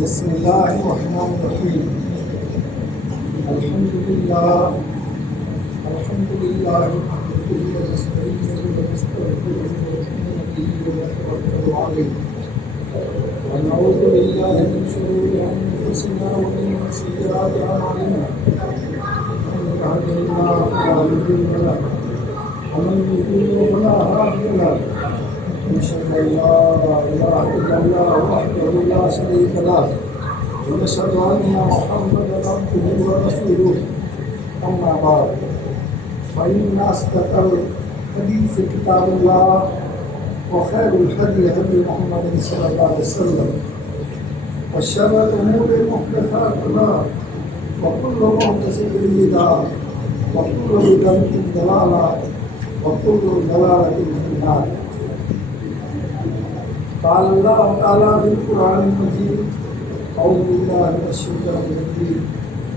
بسم الله الرحمن الرحيم. الحمد لله نحمده ونستعينه ونستغفره ونؤمن به ونتوكل عليه ونعوذ بالله من شرور انفسنا ومن سيئات اعمالنا من يهده الله فلا مضل له ومن يضلل فلا هادي له ونشهد ان لا اله الا الله وحده لا شريك له ونشهد ان محمدا عبده ورسوله اما بعد فان اصدق الحديث كتاب الله وخير الهدي هدي محمد صلى الله عليه وسلم وشر الامور محدثاتها وكل محدثة بدعة وكل بدعة ضلالة وكل ضلالة في النار. قال الله تعالى في القرآن المجيد أعوذ بالله من الشيطان الرجيم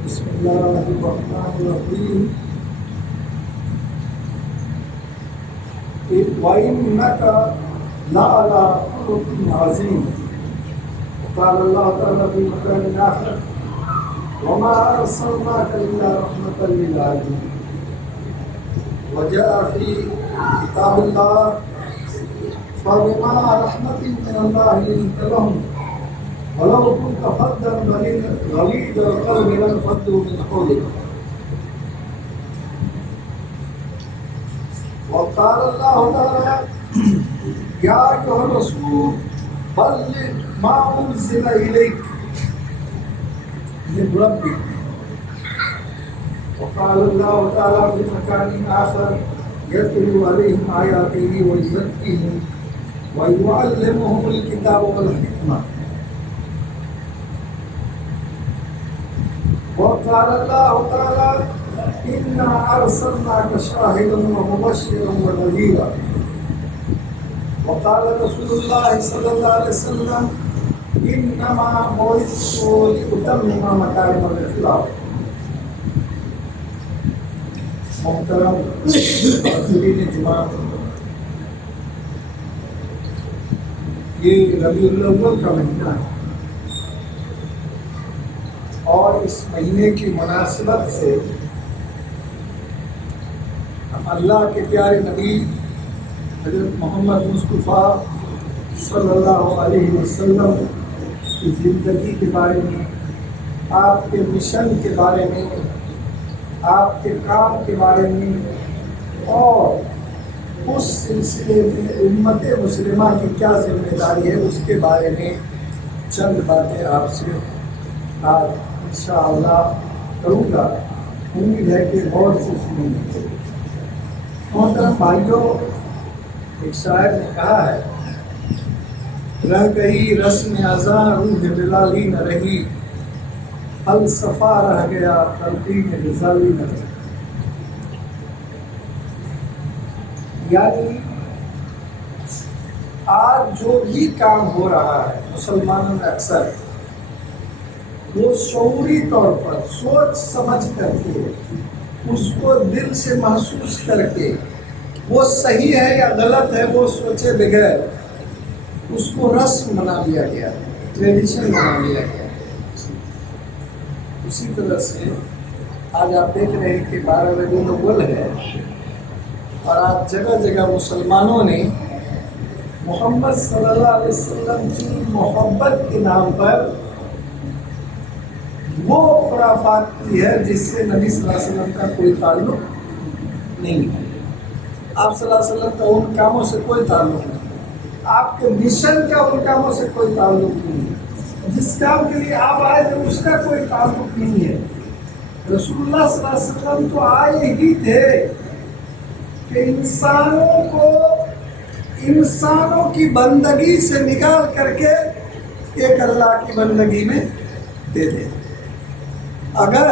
بسم الله الرحمن الرحيم وإنك لعلى خلق عظيم. وقال الله تعالى في مكان آخر وما أرسلناك إلا رحمة للعالمين. وجاء في كتاب الله فبما رحمة من الله لنت لهم ولو كنت فظا غليظ القلب لانفضوا من حولك. وقال الله تعالى يا أيها الرسول بلغ ما أنزل إليك من ربك. وقال الله تعالى في مكان آخر يتلو عليهم آياته ويزكيهم ويعلمهم الكتاب والحكمة. وقال الله تعالى إنا أرسلناك شاهدا ومبشرا ونذيرا. وقال رسول الله صلى الله عليه وسلم إنما بعثت لأتمم مكارم الأخلاق. محترم حاضرین جمعہ، یہ ربیع الاول کا مہینہ ہے اور اس مہینے کی مناسبت سے ہم اللہ کے پیارے نبی حضرت محمد مصطفیٰ صلی اللہ علیہ وسلم کی زندگی کے بارے میں، آپ کے مشن کے بارے میں، آپ کے کام کے بارے میں اور اس سلسلے میں امت مسلمہ کی کیا ذمہ داری ہے اس کے بارے میں چند باتیں آپ سے آج انشاءاللہ کروں گا. امید ہے کہ غور سے سنیں گے. محترم بھائیوں، ایک شاعر نے کہا ہے رہ گئی رسم ازاں روح بلالی نہ رہی، فلسفہ رہ گیا تلقین غزالی نہ رہی. یعنی آج جو بھی کام ہو رہا ہے مسلمانوں میں اکثر وہ شعوری طور پر سوچ سمجھ کر کے اس کو دل سے محسوس کر کے وہ صحیح ہے یا غلط ہے وہ سوچے بغیر اس کو رسم بنا لیا گیا، ٹریڈیشن بنا لیا گیا. اسی طرح سے آج آپ دیکھ رہے ہیں کہ 12 ربیع الاول ہے اور آج جگہ جگہ مسلمانوں نے محمد صلی اللہ علیہ وسلم کی محبت کے نام پر وہ خرافات کی ہے جس سے نبی صلی اللہ علیہ وسلم کا کوئی تعلق نہیں ہے. آپ صلی اللہ علیہ وسلم کا ان کاموں سے کوئی تعلق نہیں، آپ کے مشن کا ان کاموں سے کوئی تعلق نہیں ہے، جس کام کے لیے آپ آئے تھے اس کا کوئی تعلق نہیں ہے. رسول اللہ صلی اللہ علیہ وسلم تو آئے ہی تھے کہ انسانوں کی بندگی سے نکال کر کے ایک اللہ کی بندگی میں دے دیں. اگر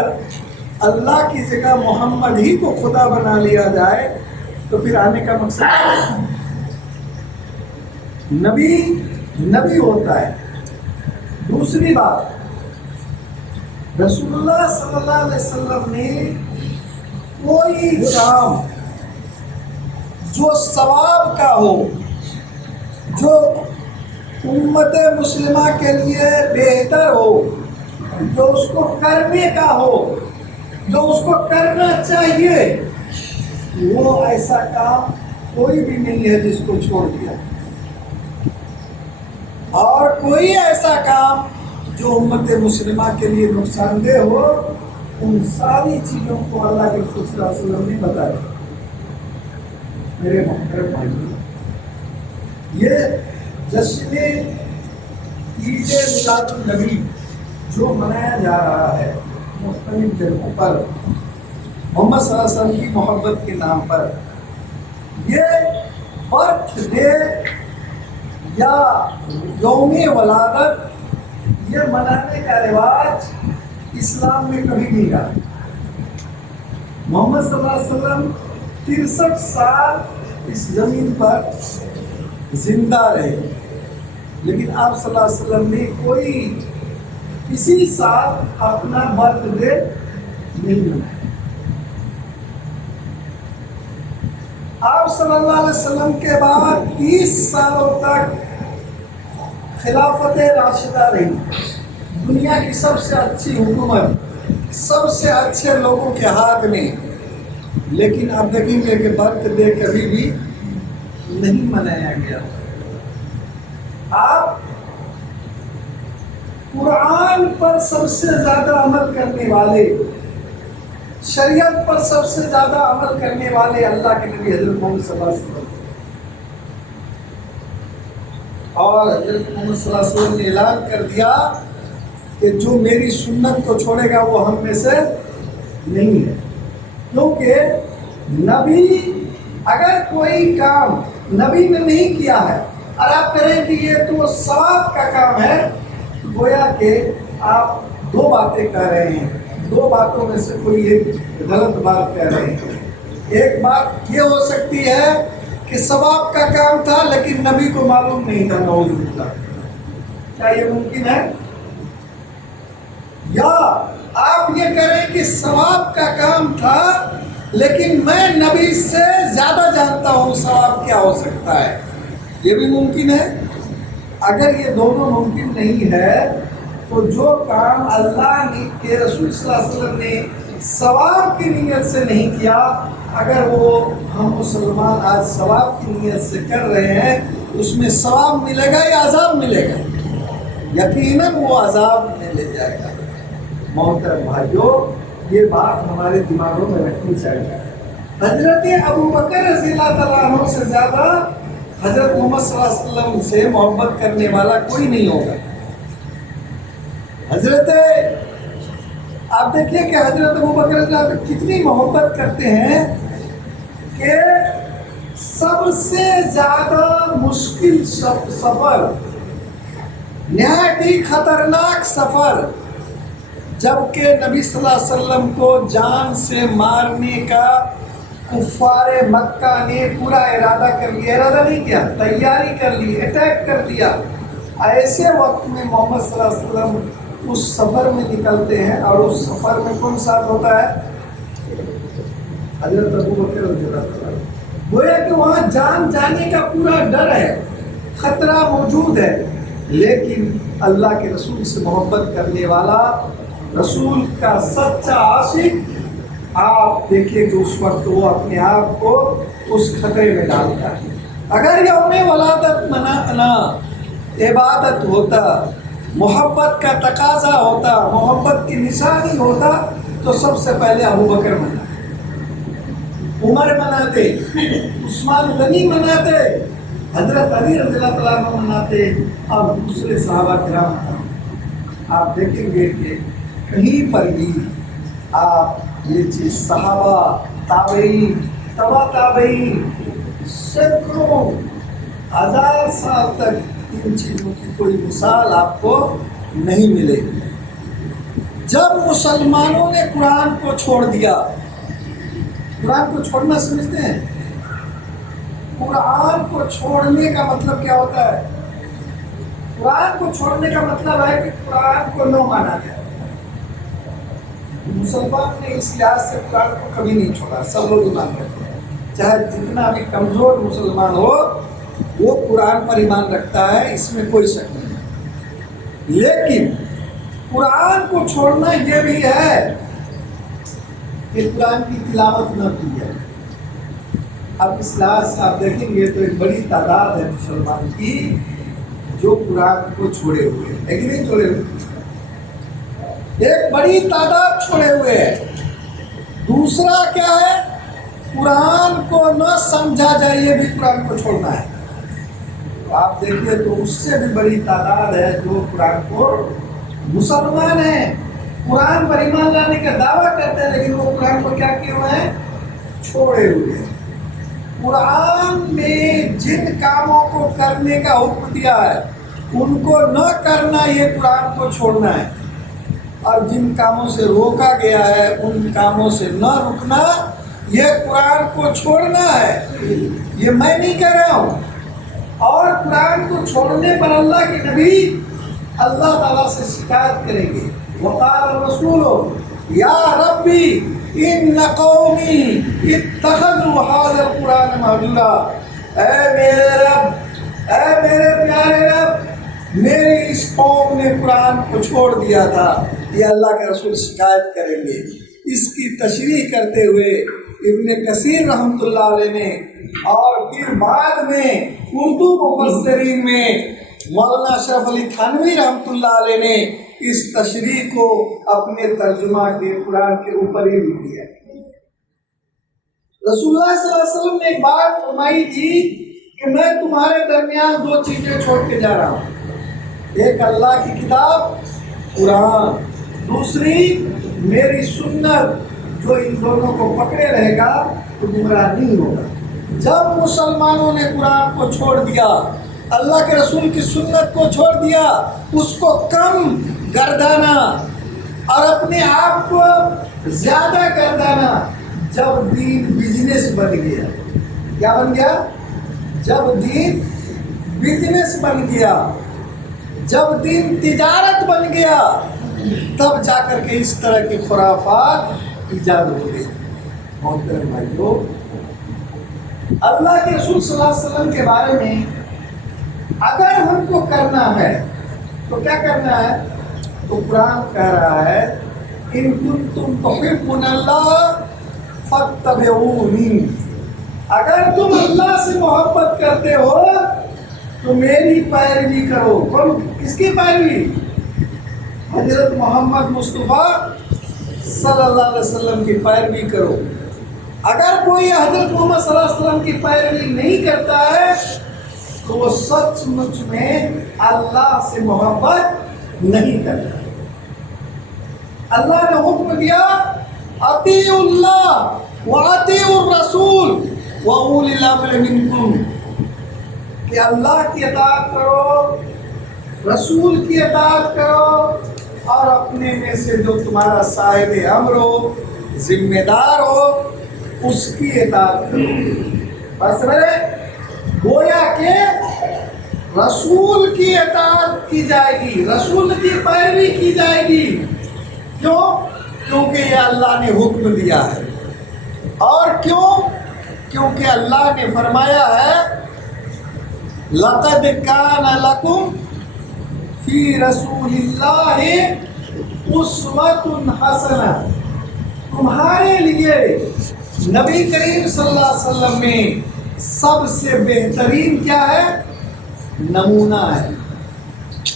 اللہ کی جگہ محمد ہی کو خدا بنا لیا جائے تو پھر آنے کا مقصد کیا ہے؟ نبی ہوتا ہے. دوسری بات، رسول اللہ صلی اللہ علیہ وسلم نے کوئی کام جو ثواب کا ہو، جو امت مسلمہ کے لیے بہتر ہو، جو اس کو کرنے کا ہو، جو اس کو کرنا چاہیے، وہ ایسا کام کوئی بھی نہیں ہے جس کو چھوڑ دیا، اور کوئی ایسا کام جو امت مسلمہ کے لیے نقصان دہ ہو، ان ساری چیزوں کو اللہ کے رسول صلی اللہ علیہ وسلم نے بتایا۔ میرے محترم بھائیو، یہ جشن عید میلاد النبی جو منایا جا رہا ہے مختلف جگہوں پر محمد صلی اللہ علیہ وسلم کی محبت کے نام پر، یہ برتھ ڈے یا یوم ولادت یہ منانے کا رواج اسلام میں کبھی نہیں رہا۔ محمد صلی اللہ علیہ وسلم 63 سال اس زمین پر زندہ رہے، لیکن آپ صلی اللہ علیہ وسلم نے کوئی کسی سال اپنا برتھ ڈے نہیں منایا۔ آپ صلی اللہ علیہ وسلم کے بعد 30 سالوں تک خلافت راشدہ رہی، دنیا کی سب سے اچھی حکومت سب سے اچھے لوگوں کے ہاتھ میں، لیکن آپ دیکھیں گے کہ برتھ ڈے کبھی بھی نہیں منایا گیا۔ آپ قرآن پر سب سے زیادہ عمل کرنے والے، شریعت پر سب سے زیادہ عمل کرنے والے اللہ کے نبی حضرت محمد صلی اللہ علیہ وسلم، اور حضرت محمد صلی اللہ علیہ وسلم نے اعلان کر دیا کہ جو میری سنت کو چھوڑے گا وہ ہم میں سے نہیں ہے، کیونکہ نبی اگر کوئی کام نبی نے نہیں کیا ہے اور آپ کہیں کہ یہ تو ثواب کا کام ہے، گویا کہ آپ دو باتیں کہہ رہے ہیں، دو باتوں میں سے کوئی ایک غلط بات کہہ رہے ہیں۔ ایک بات یہ ہو سکتی ہے کہ ثواب کا کام تھا لیکن نبی کو معلوم نہیں تھا، نعوذ باللہ، کیا یہ ممکن ہے؟ یا آپ یہ کریں کہ ثواب کا کام تھا لیکن میں نبی سے زیادہ جانتا ہوں ثواب کیا ہو سکتا ہے، یہ بھی ممکن ہے۔ اگر یہ دونوں ممکن نہیں ہے تو جو کام اللہ کے رسول صلی اللہ علیہ وسلم نے ثواب کی نیت سے نہیں کیا، اگر وہ ہم مسلمان آج ثواب کی نیت سے کر رہے ہیں، اس میں ثواب ملے گا یا عذاب ملے گا؟ یقیناً وہ عذاب میں لے جائے گا۔ محترم بھائیو، یہ بات ہمارے دماغوں میں رکھنی چاہیے۔ حضرت ابو بکر رضی اللہ تعالیٰ عنہ سے زیادہ حضرت محمد صلی اللہ علیہ وسلم سے محبت کرنے والا کوئی نہیں ہوگا۔ آپ دیکھیے کہ حضرت ابو بکر رضی اللہ عنہ کتنی محبت کرتے ہیں کہ سب سے زیادہ مشکل سفر، نہایت ہی خطرناک سفر، جبکہ نبی صلی اللہ علیہ وسلم کو جان سے مارنے کا کفار مکہ نے پورا ارادہ کر لیا، ارادہ نہیں کیا، تیاری کر لی، اٹیک کر دیا، ایسے وقت میں محمد صلی اللہ علیہ وسلم اس سفر میں نکلتے ہیں، اور اس سفر میں کون ساتھ ہوتا ہے؟ حضرت ابو بکر رضی اللہ عنہ۔ گویا کہ وہاں جان جانے کا پورا ڈر ہے، خطرہ موجود ہے، لیکن اللہ کے رسول سے محبت کرنے والا، رسول کا سچا عاشق، آپ دیکھیے کہ اس وقت وہ اپنے آپ کو اس خطرے میں ڈالتا ہے۔ اگر یوم ولادت منانا عبادت ہوتا، محبت کا تقاضا ہوتا، محبت کی نشانی ہوتا، تو سب سے پہلے ابو بکر مناتے، عمر مناتے، عثمان غنی مناتے، حضرت علی رضی اللہ تعالیٰ عنہ مناتے، اور دوسرے صحابہ کرام مناتے۔ آپ دیکھیں گے کہ کہیں پر بھی آپ یہ چیز صحابہ، تابعین، تبع تابعین، سینکڑوں ہزار سال تک ان چیزوں کی کوئی مثال آپ کو نہیں ملے گی۔ جب مسلمانوں نے قرآن کو چھوڑ دیا، قرآن کو چھوڑنا سمجھتے ہیں؟ قرآن کو چھوڑنے کا مطلب کیا ہوتا ہے؟ قرآن کو چھوڑنے کا مطلب ہے کہ قرآن کو نہ مانا جائے۔ مسلمان نے اس لحاظ سے قرآن کو کبھی نہیں چھوڑا، سب لوگ ایمان کرتے ہیں، چاہے جتنا بھی کمزور مسلمان ہو وہ قرآن پر ایمان رکھتا ہے، اس میں کوئی شک نہیں ہے۔ لیکن قرآن کو چھوڑنا یہ بھی ہے کہ قرآن کی تلاوت نہ کی جائے۔ اب اس لحاظ سے آپ دیکھیں گے تو ایک بڑی تعداد ہے مسلمان کی جو قرآن کو چھوڑے ہوئے ہیں، لیکن نہیں چھوڑے ہوئے، ایک بڑی تعداد چھوڑے ہوئے ہے۔ دوسرا کیا ہے؟ قرآن کو نہ سمجھا جائے، یہ بھی قرآن کو چھوڑنا ہے۔ تو آپ دیکھیے تو اس سے بھی بڑی تعداد ہے جو قرآن کو مسلمان ہیں، قرآن پر ایمان لانے کا دعویٰ کرتے ہیں، لیکن وہ قرآن کو کیا کیے ہوئے ہیں؟ چھوڑے ہوئے ہیں۔ قرآن میں جن کاموں کو کرنے کا حکم دیا ہے ان کو نہ کرنا، یہ قرآن کو چھوڑنا ہے، اور جن کاموں سے روکا گیا ہے ان کاموں سے نہ رکنا، یہ قرآن کو چھوڑنا ہے۔ یہ میں نہیں کہہ رہا ہوں۔ اور قرآن کو چھوڑنے پر اللہ کے نبی اللہ تعالیٰ سے شکایت کریں گے۔ وقال الرسول یا ربی ان قومی اتخذوا هذا القرآن مہجورا، اے میرے رب، اے میرے پیارے رب، میری اس قوم نے قرآن کو چھوڑ دیا تھا۔ یہ اللہ کے رسول شکایت کریں گے۔ اس کی تشریح کرتے ہوئے ابن کثیر رحمۃ اللہ علیہ نے، اور پھر بعد میں اردو مفسرین میں مولانا اشرف علی تھانوی رحمۃ اللہ علیہ نے اس تشریح کو اپنے ترجمہ کے قرآن کے اوپر ہی لکھ دیا۔ رسول اللہ صلی اللہ علیہ وسلم نے ایک بات فرمائی تھی کہ میں تمہارے درمیان دو چیزیں چھوڑ کے جا رہا ہوں، ایک اللہ کی کتاب قرآن، دوسری میری سنت۔ جو ان دونوں کو پکڑے رہے گا تو گمراہ نہیں ہوگا۔ جب مسلمانوں نے قرآن کو چھوڑ دیا، اللہ کے رسول کی سنت کو چھوڑ دیا، اس کو کم گردانا اور اپنے آپ کو زیادہ گردانا، جب دین بزنس بن گیا، کیا بن گیا؟ جب دین بزنس بن گیا، جب دین تجارت بن گیا، تب جا کر کے اس طرح کے خرافات ایجاد ہو گئی۔ محترم بھائیو، اللہ کے رسول صلی اللہ علیہ وسلم کے بارے میں اگر ہم کو کرنا ہے تو کیا کرنا ہے؟ تو قرآن کہہ رہا ہے ان کنتم تحبون اللہ فاتبعونی، اگر تم اللہ سے محبت کرتے ہو تو میری پیروی کرو۔ کس کی پیروی؟ حضرت محمد مصطفیٰ صلی اللہ علیہ وسلم کی پیروی کرو۔ اگر کوئی حضرت محمد صلی اللہ علیہ وسلم کی پیروی نہیں کرتا ہے تو وہ سچ مچ میں اللہ سے محبت نہیں کرتا۔ اللہ نے حکم دیا اطیعوا اللہ واطیعوا الرسول واولی الامر منکم، کہ اللہ کی اطاعت کرو، رسول کی اطاعت کرو، اور اپنے میں سے جو تمہارا صاحب امر ہو، ذمہ دار ہو، اس کی اطاعت کرو۔ بس میرے گویا کہ رسول کی اطاعت کی جائے گی، رسول کی پیروی کی جائے گی۔ کیوں؟ کیونکہ یہ اللہ نے حکم دیا ہے۔ اور کیوں؟ کیونکہ اللہ نے فرمایا ہے لَقَدْ كَانَ لَكُمْ فِي رَسُولِ اللَّهِ أُسْوَةٌ حَسَنَةٌ، تمہارے لیے نبی کریم صلی اللہ علیہ وسلم میں سب سے بہترین کیا ہے؟ نمونہ ہے۔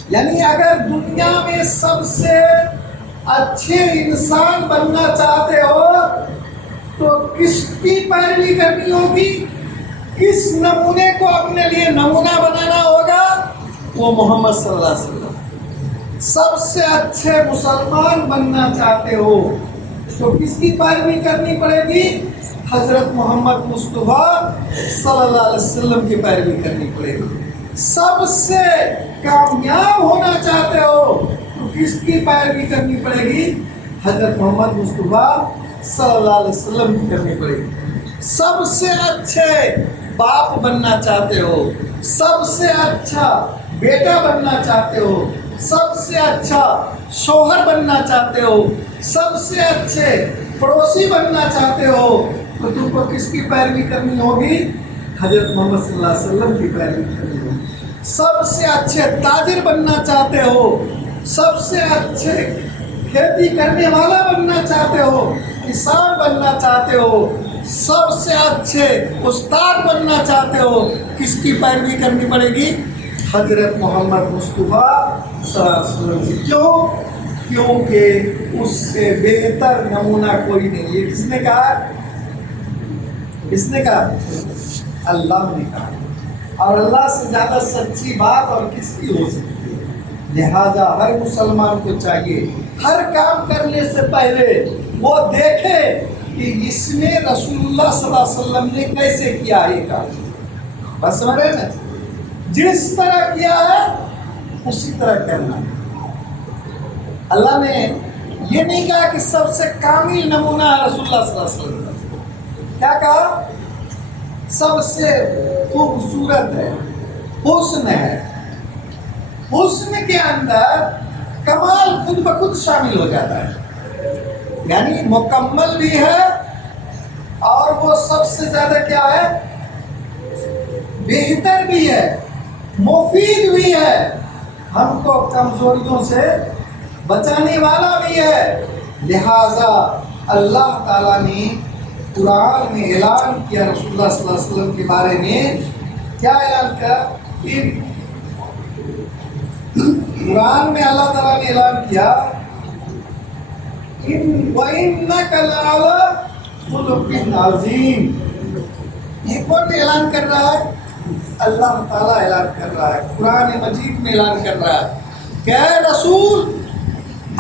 یعنی اگر دنیا میں سب سے اچھے انسان بننا چاہتے ہو تو کس کی پیروی کرنی ہوگی؟ کس نمونے کو اپنے لیے نمونہ بنانا ہوگا؟ وہ محمد صلی اللہ علیہ وسلم۔ سب سے اچھے مسلمان بننا چاہتے ہو تو کس کی پیروی کرنی پڑے گی؟ حضرت محمد مصطفیٰ صلی اللہ علیہ وسلم کی پیروی کرنی پڑے گی۔ سب سے کامیاب ہونا چاہتے ہو تو کس کی پیروی کرنی پڑے گی؟ حضرت محمد مصطفیٰ صلی اللہ علیہ وسلم کی کرنی پڑے گی۔ سب سے اچھے باپ بننا چاہتے ہو، سب سے اچھا بیٹا بننا چاہتے ہو، سب سے اچھا شوہر بننا چاہتے ہو، سب سے اچھے پڑوسی بننا چاہتے ہو تو تم کو کس کی پیروی کرنی ہوگی؟ حضرت محمد صلی اللہ علیہ وسلم کی پیروی کرنی ہوگی. سب سے اچھے تاجر بننا چاہتے ہو، سب سے اچھے کھیتی کرنے والا بننا چاہتے ہو، کسان بننا چاہتے ہو، سب سے اچھے استاد بننا چاہتے ہو، کس کی پیروی کرنی پڑے گی؟ حضرت محمد مصطفیٰ صلی اللہ علیہ وسلم کی. کیوں؟ کیونکہ اس سے بہتر نمونہ کوئی نہیں. یہ کس نے کہا؟ کس نے کہا؟ اللہ نے کہا. اور اللہ سے زیادہ سچی بات اور کس کی ہو سکتی ہے؟ لہذا ہر مسلمان کو چاہیے ہر کام کرنے سے پہلے وہ دیکھے کہ اس نے رسول اللہ صلی اللہ علیہ وسلم نے کیسے کیا یہ کام. بس سمجھ نا، جس طرح کیا ہے اسی طرح کرنا. اللہ نے یہ نہیں کہا کہ سب سے کامل نمونہ ہے رسول اللہ صلی اللہ علیہ وسلم. کیا کہا؟ سب سے خوبصورت ہے، حسن ہے. حسن کے اندر کمال خود بخود شامل ہو جاتا ہے، یعنی مکمل بھی ہے اور وہ سب سے زیادہ کیا ہے؟ بہتر بھی ہے، مفید بھی ہے، ہم کو کمزوریوں سے بچانے والا بھی ہے. لہذا اللہ تعالیٰ نے قرآن میں اعلان کیا رسول اللہ صلی اللہ علیہ وسلم کے بارے میں. کیا اعلان کیا؟ قرآن میں اللہ تعالیٰ نے اعلان کیا وَإِنَّكَ لَعَلَىٰ خُلُقٍ عَظِيمٍ. یہ کون اعلان کر رہا ہے؟ اللہ تعالیٰ اعلان کر رہا ہے، قرآن مجید میں اعلان کر رہا ہے کہ اے رسول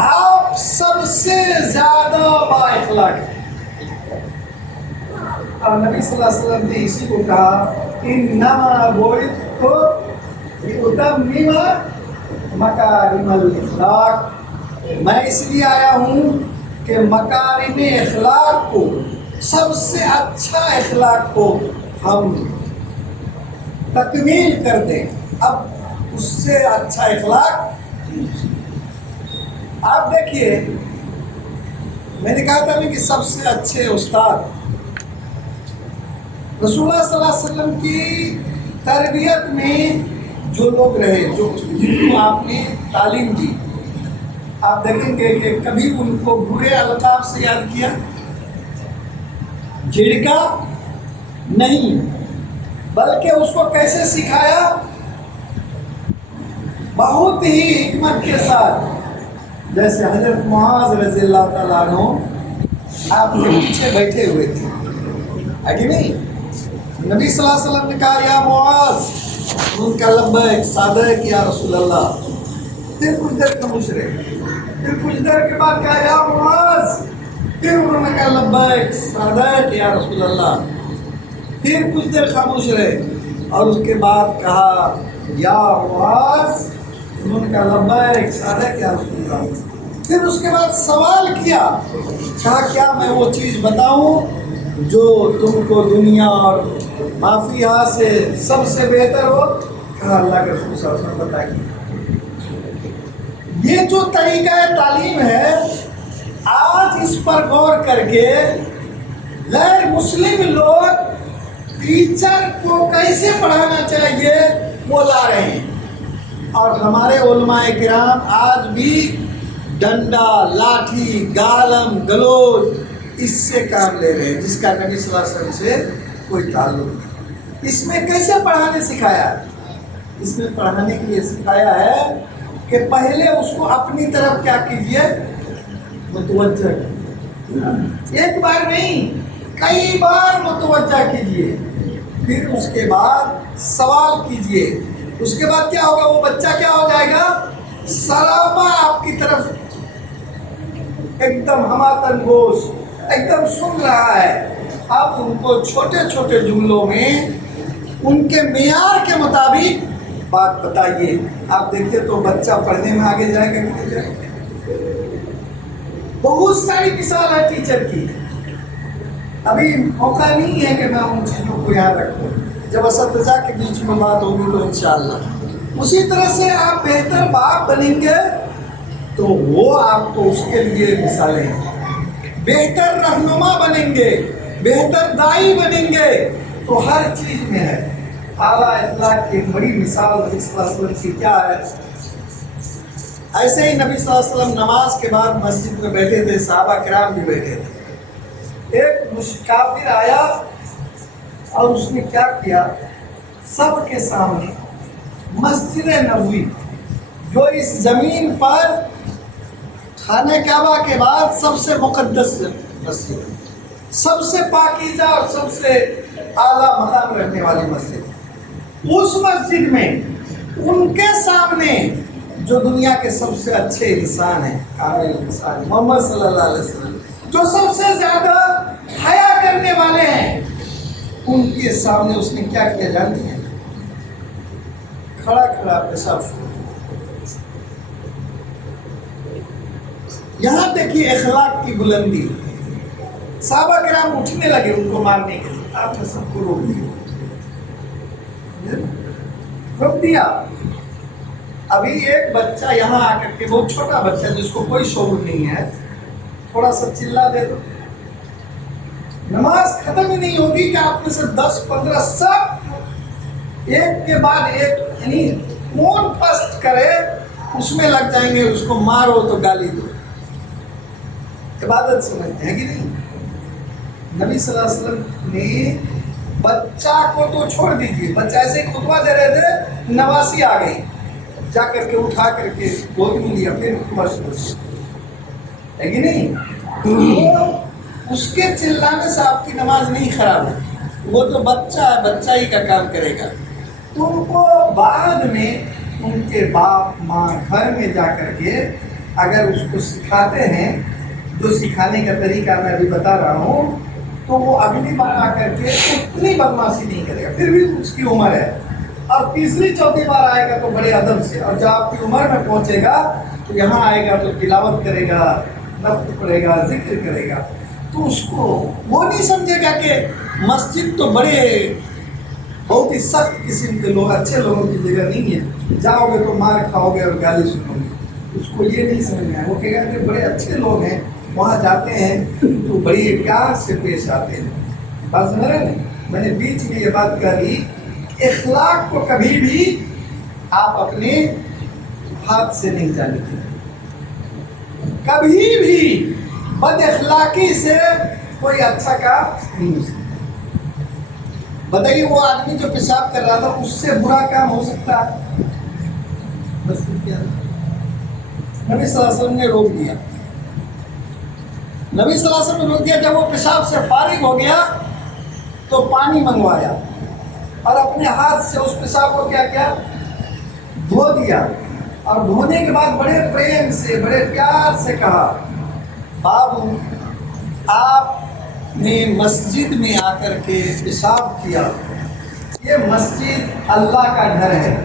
آپ سب سے زیادہ با اخلاق ہیں. اور نبی صلی اللہ علیہ وسلم نے اسی کو کہا انما بعثت لأتمم مکارم الاخلاق. میں اس لیے آیا ہوں کہ مکارم اخلاق کو، سب سے اچھا اخلاق کو ہم تکمیل کر دیں. اب اس سے اچھا اخلاق آپ دیکھیے، میں نے کہا تھا کہ سب سے اچھے استاد رسول اللہ صلی اللہ علیہ وسلم کی تربیت میں جو لوگ رہے، جن کو آپ نے تعلیم دی، آپ دیکھیں گے کہ کبھی ان کو برے القاب سے یاد کیا، جھڑکا نہیں، بلکہ اس کو کیسے سکھایا؟ بہت ہی حکمت کے ساتھ. جیسے حضرت معاذ رضی اللہ تعالیٰ عنہ آپ کے پیچھے بیٹھے ہوئے تھے، ہے کہ نہیں؟ نبی صلی اللہ علیہ وسلم نے کہا یا معاذ، ان کا لبیک صادق یا رسول اللہ. پھر کچھ دیر خاموش رہے، پھر کچھ دیر کے بعد کہا یا معاذ، پھر انہوں نے کہا لبیک صادق یا رسول اللہ. پھر کچھ دیر خاموش رہے اور اس کے بعد کہا یا معاذ، انہوں نے کہا لبیک صادق یا رسول اللہ. پھر اس کے بعد سوال کیا، کہا کیا میں وہ چیز بتاؤں جو تم کو دنیا اور مافیہ سے سب سے بہتر ہو؟ کہا اللہ کے رسول صلی اللہ علیہ وسلم بتائیے. یہ جو طریقہ تعلیم ہے، آج اس پر غور کر کے غیر مسلم لوگ ٹیچر کو کیسے پڑھانا چاہیے وہ لا رہے ہیں. اور ہمارے علماء کرام آج بھی ڈنڈا، لاٹھی، گالم گلوچ اس سے کام لے رہے ہیں، جس کا نبی صلی اللہ علیہ وسلم سے کوئی تعلق نہیں. اس میں کیسے پڑھانے سکھایا؟ اس میں پڑھانے کے لیے سکھایا ہے کہ پہلے اس کو اپنی طرف کیا کیجئے؟ متوجہ. ایک بار نہیں، کئی بار متوجہ کیجئے. پھر اس کے بعد سوال کیجئے. اس کے بعد کیا ہوگا؟ وہ بچہ کیا ہو جائے گا؟ سلامہ آپ کی طرف ایک دم ہماتن گوش، ایک دم سن رہا ہے. آپ ان کو چھوٹے چھوٹے جملوں میں ان کے معیار کے مطابق بات بتائیے. آپ دیکھیے تو بچہ پڑھنے میں آگے جائے گا کہ نہیں جائے گا؟ بہت ساری مثال ہے ٹیچر کی. ابھی موقع نہیں ہے کہ میں ان چیزوں کو یاد رکھوں، جب اساتذہ کے بیچ میں بات ہوگی تو انشاءاللہ. اسی طرح سے آپ بہتر باپ بنیں گے تو وہ آپ کو اس کے لیے مثالیں ہیں. بہتر رہنما بنیں گے، بہتر دائی بنیں گے تو ہر چیز میں ہے۔ اعلیٰ اخلاق کی ایک بڑی مثال نبی صلی اللہ علیہ وسلم کی کیا ہے؟ ایسے ہی نبی صلی اللہ علیہ وسلم نماز کے بعد مسجد میں بیٹھے تھے، صحابہ کرام بھی بیٹھے تھے۔ ایک کافر آیا اور اس نے کیا کیا، سب کے سامنے مسجد نبوی جو اس زمین پر خانہ کعبہ کے بعد سب سے مقدس مسجد ہے، سب سے پاکیزہ اور سب سے اعلیٰ مقام رکھنے والی مسجد، اس مسجد میں ان کے سامنے جو دنیا کے سب سے اچھے انسان ہیں، کامل انسان محمد صلی اللہ علیہ وسلم، جو سب سے زیادہ حیا کرنے والے ہیں، ان کے سامنے اس نے کیا کیا جانتی ہیں؟ کھڑا کھڑا پیشاب شروع۔ یہاں دیکھیے اخلاق کی بلندی، صحابہ کرام اٹھنے لگے ان کو مارنے کے لیے، آپ نے سب کو روک دیا۔ ابھی ایک بچہ یہاں آ کر کے، بہت چھوٹا بچہ جس کو کوئی شعور نہیں ہے، تھوڑا سا چلا دے دو، نماز ختم ہی نہیں ہوگی کہ آپ میں سے 10-15 سب ایک کے بعد ایک، یعنی کون فرسٹ کرے اس میں لگ جائیں گے، اس کو مارو تو گالی دو۔ عبادت سمجھتے ہیں کہ نہیں؟ نبی صلی اللہ علیہ وسلم نے بچہ کو تو چھوڑ دیجیے، بچہ ایسے ہی خطبہ دے رہے تھے، نواسی آ گئی، جا کر کے اٹھا کر کے گود میں لیا، پھر ہے کہ نہیں؟ تو اس کے چلانے سے آپ کی نماز نہیں خراب ہے، وہ تو بچہ ہے، بچہ ہی کا کام کرے گا۔ تو ان کو بعد میں ان کے باپ ماں گھر میں جا کر کے اگر اس کو سکھاتے ہیں، جو سکھانے کا طریقہ میں ابھی بتا رہا ہوں، تو وہ اگلی بار آ کر کے اتنی بدماشی نہیں کرے گا، پھر بھی اس کی عمر ہے، اور تیسری چوتھی بار آئے گا تو بڑے ادب سے، اور جب آپ کی عمر میں پہنچے گا تو یہاں آئے گا تو تلاوت کرے گا، نفل پڑھے گا، ذکر کرے گا، تو اس کو وہ نہیں سمجھے گا کہ مسجد تو بڑے بہت ہی سخت قسم کے لوگ، اچھے لوگوں کی جگہ نہیں ہے، جاؤ گے تو مار کھاؤ گے اور گالی سنو گے، اس کو یہ نہیں سمجھ میں آئے، وہ کہے گا کہ بڑے اچھے لوگ ہیں، وہاں جاتے ہیں تو بڑی پیار سے پیش آتے ہیں۔ بات سمجھ رہے ہیں؟ میں نے بیچ میں یہ بات کہی، اخلاق کو کبھی بھی آپ اپنے ہاتھ سے نہیں جانے دیں، کبھی بھی بد اخلاقی سے کوئی اچھا کام نہیں ہو سکتا۔ بتائیے وہ آدمی جو پیشاب کر رہا تھا، اس سے برا کام ہو سکتا ہے؟ بس کیا نبی صلی اللہ علیہ وسلم نے روک دیا، نبی صلی اللہ علیہ وسلم نے روک دیا۔ جب وہ پیشاب سے فارغ ہو گیا تو پانی منگوایا اور اپنے ہاتھ سے اس پیشاب کو کیا کیا، دھو دیا، اور دھونے کے بعد بڑے پریم سے، بڑے پیار سے کہا، بابو آپ نے مسجد میں آ کر کے پیشاب کیا، یہ مسجد اللہ کا گھر ہے،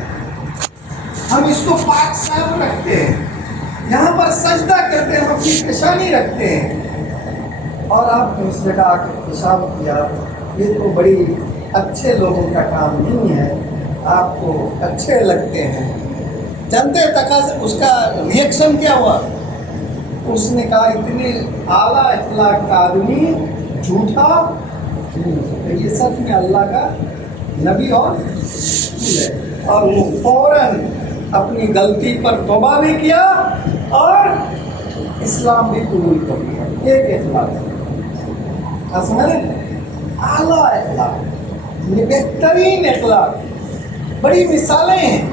ہم اس کو پاک صاف رکھتے ہیں، یہاں پر سجدہ کرتے ہیں، ہم اپنی پیشانی رکھتے ہیں، اور آپ نے اس جگہ آ کر پیشاب کیا، یہ تو بڑی اچھے لوگوں کا کام نہیں ہے، آپ کو اچھے لگتے ہیں۔ جانتے تقاضے اس کا ریئیکشن کیا ہوا؟ اس نے کہا اتنے اعلیٰ اخلاق کا آدمی جھوٹا نہیں ہو سکتا، یہ سچ میں اللہ کا نبی اور رسول ہے، اور وہ فوراً اپنی غلطی پر توبہ بھی کیا اور اسلام بھی قبول کر لیا۔ ایک اخلاق سمجھیں، اعلیٰ اخلاق، بہترین اخلاق، بڑی مثالیں ہیں۔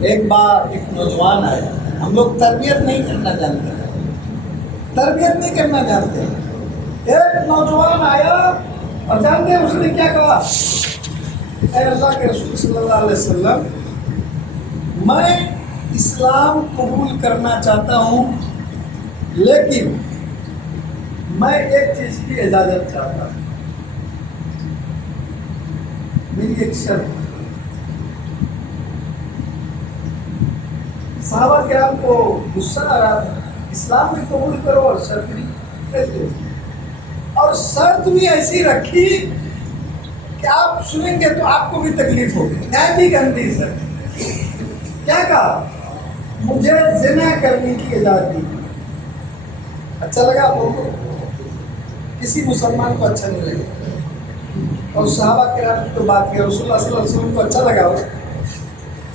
ایک بار ایک نوجوان آیا، ہم لوگ تربیت نہیں کرنا جانتے، ایک نوجوان آیا اور جانتے ہیں اس نے کیا کہا؟ اے اللہ کے رسول صلی اللہ علیہ وسلم، میں اسلام قبول کرنا چاہتا ہوں، لیکن میں ایک چیز کی اجازت چاہتا ہوں، میری ایک شرط۔ صحابہ کرام کو غصہ آ رہا تھا، اسلام بھی قبول کرو اور شرط بھی کیسے، اور شرط بھی ایسی رکھی کہ آپ سنیں گے تو آپ کو بھی تکلیف ہوگی، ایسی گندی شرط۔ کیا کہا؟ مجھے زنا کرنے کی اجازت دی۔ اچھا لگا آپ کو؟ کسی مسلمان کو اچھا نہیں لگا، اور صحابہ کرام کی تو بات کیا، رسول اللہ صلی اللہ علیہ وسلم کو اچھا لگا ہو،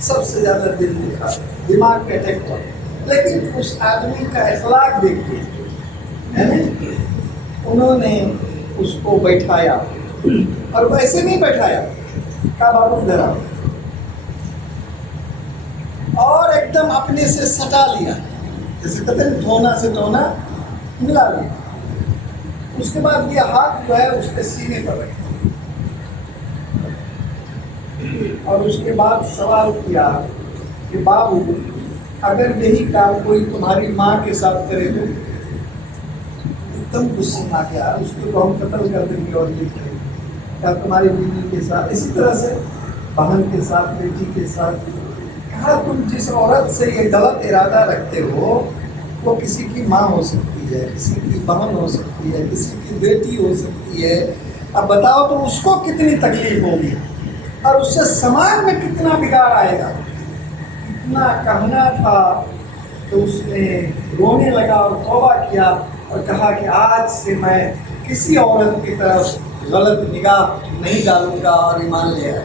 سب سے زیادہ دل دکھا، دماغ پہ اٹیک ہوا، لیکن اس آدمی کا اخلاق دیکھ کے انہوں نے اس کو بیٹھایا، اور ویسے نہیں بیٹھایا، کہا بابو ادھر آؤ، اور ایک دم اپنے سے سٹا لیا، جیسے کہتے ہیں دھونا سے دھونا ملا لیا۔ اس کے بعد یہ ہاتھ جو ہے اس کے سینے پر رکھا، اور اس کے بعد سوال کیا کہ بابو اگر یہی کام کوئی تمہاری ماں کے ساتھ کرے تو؟ ایک دم غصے میں آ گیا، اس کو تو ہم قتل کر دیں گے، اور یہ کریں گے، کیا تمہاری بیوی کے ساتھ، اسی طرح سے بہن کے ساتھ، بیٹی کے ساتھ؟ کہا تم جس عورت سے یہ غلط ارادہ رکھتے ہو وہ کسی کی ماں ہو سکتی ہے، کسی کی بہن ہو سکتی ہے، کسی کی بیٹی ہو سکتی ہے، اب بتاؤ تو اس کو کتنی تکلیف ہوگی، اور اس سے سماج میں کتنا بگاڑ آئے گا۔ اتنا کہنا تھا تو اس نے رونے لگا اور توبہ کیا، اور کہا کہ آج سے میں کسی عورت کی طرف غلط نگاہ نہیں ڈالوں گا، اور ایمان لے آئے۔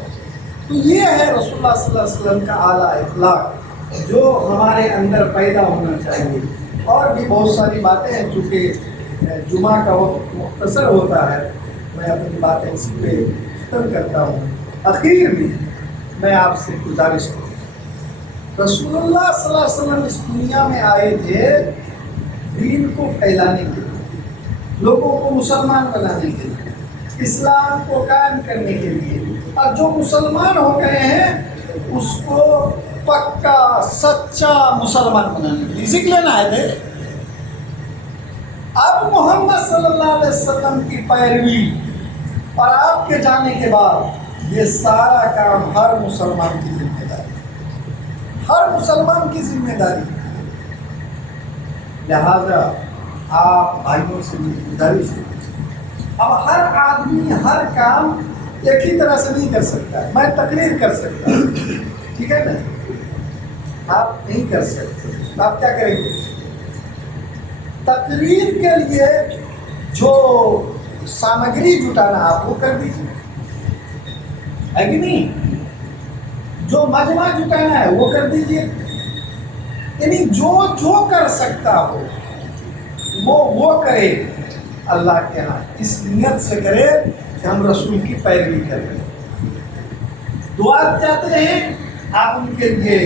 تو یہ ہے رسول اللہ صلی اللہ علیہ وسلم کا اعلیٰ اخلاق جو ہمارے اندر پیدا ہونا چاہیے۔ اور بھی بہت ساری باتیں ہیں، چونکہ جمعہ کا وقت مختصر ہوتا ہے، میں اپنی باتیں اس پہ ختم کرتا ہوں۔ اخیر میں میں آپ سے گزارش کروں، رسول اللہ صلی اللہ علیہ وسلم اس دنیا میں آئے تھے دین کو پھیلانے کے لیے، لوگوں کو مسلمان بنانے کے لیے، اسلام کو قائم کرنے کے لیے، اور جو مسلمان ہو گئے ہیں اس کو پکا سچا مسلمان بنانے کے لیے سیکھ لینا آئے تھے۔ اب محمد صلی اللہ علیہ وسلم کی پیروی اور آپ کے جانے کے بعد یہ سارا کام ہر مسلمان کی ذمہ داری، ہر مسلمان کی ذمہ داری۔ لہذا آپ بھائیوں سے میری گزارش ہے، اب ہر آدمی ہر کام ایک ہی طرح سے نہیں کر سکتا ہے۔ میں تقریر کر سکتا ہوں، ٹھیک ہے نا، آپ نہیں کر سکتے، آپ کیا کریں گے؟ تقریر کے لیے جو سامگری جٹانا آپ وہ کر دیجیے، ہے کہ نہیں؟ جو مجمع جٹانا ہے وہ کر دیجیے، یعنی جو کر سکتا ہو وہ کرے اللہ کے ہاں، اس نیت سے کرے کہ ہم رسول کی پیروی کریں۔ دعا چاہتے ہیں آپ ان کے لیے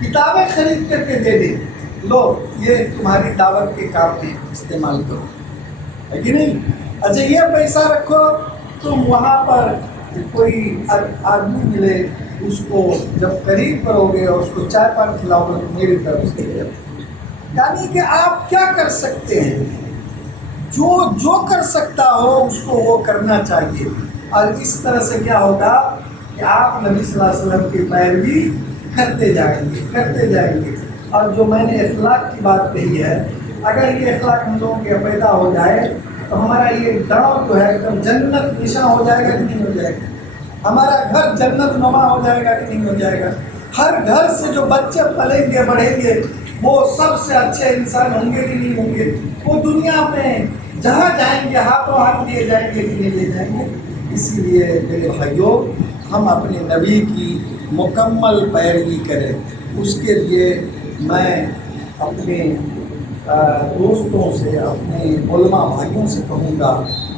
کتابیں خرید کر کے دے دیں، لو یہ تمہاری دعوت کے کام میں استعمال کرو، ہے کہ نہیں؟ اچھا یہ پیسہ رکھو، تم وہاں پر کوئی آدمی ملے اس کو جب قریب کرو گے اور اس کو چائے پانی کھلاؤ گے تو میری طرف سے، یعنی کہ آپ کیا کر سکتے ہیں، جو کر سکتا ہو اس کو وہ کرنا چاہیے۔ اور اس طرح سے کیا ہوگا کہ آپ نبی صلی اللہ علیہ وسلم کی پیروی کرتے جائیں گے۔ اور جو میں نے اخلاق کی بات کہی ہے، اگر یہ اخلاق ہم لوگوں کے پیدا ہو جائے تو ہمارا یہ گاؤں جو ہے ایک دم جنت نشاں ہو جائے گا کہ نہیں ہو جائے گا؟ ہمارا گھر جنت نما ہو جائے گا کہ نہیں ہو جائے گا؟ ہر گھر سے جو بچے پلیں گے بڑھیں گے وہ سب سے اچھے انسان ہوں گے کہ نہیں ہوں گے؟ وہ دنیا میں جہاں جائیں گے ہاتھوں ہاتھ لیے جائیں گے کہ نہیں لے جائیں گے؟ اسی لیے میرے بھائیوں، ہم اپنے نبی کی مکمل پیروی کریں۔ اس کے لیے میں اپنے دوستوں سے، اپنے علماء بھائیوں سے کہوں گا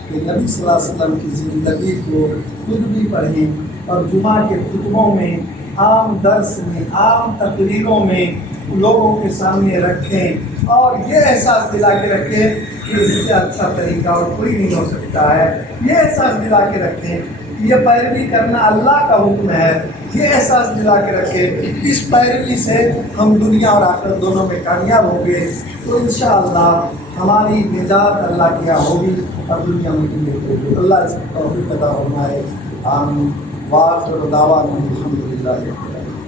کہ نبی صلی اللہ علیہ وسلم کی زندگی کو خود بھی پڑھیں، اور جمعہ کے خطبوں میں، عام درس میں، عام تقریروں میں لوگوں کے سامنے رکھیں، اور یہ احساس دلا کے رکھیں کہ اس سے اچھا طریقہ اور کوئی نہیں ہو سکتا ہے۔ یہ احساس دلا کے رکھیں کہ یہ پیروی کرنا اللہ کا حکم ہے۔ یہ احساس دلا کے رکھیں اس پیروی سے ہم دنیا اور آخرت دونوں میں کامیاب ہوں گے، تو انشاءاللہ ہماری نجات اللہ کی یہاں ہوگی اور دنیا میں ہوگی۔ اللہ اس کو توفیق عطا فرمائے، آمین۔ وآخر دعوانا الحمدللہ رب العالمین۔